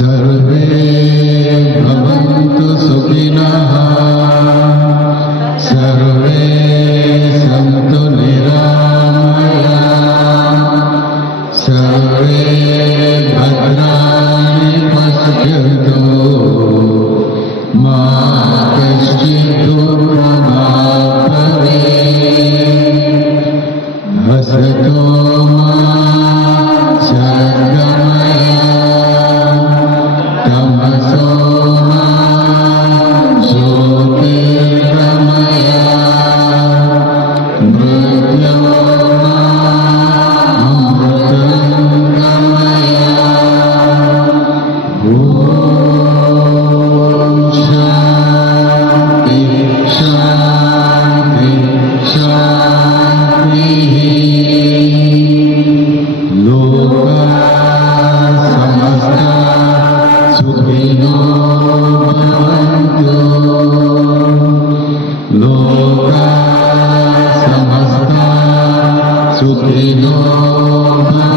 सर्वे भवन्तु सुखिनः सर्वे सन्तु निरामयाः सर्वे भद्राणि पश्यन्तु मा कश्चित् दुःखभाग् भवेत् असतो मा सद्गमय तमसो मा ज्योतिर्गमय मृत्योर्मा अमृतं गमय ॐ शान्ति शान्ति शान्तिः लोकाः समस्ताः सुखिनो भवन्तु लोकाः समस्ताः सुखिनो भवन्तु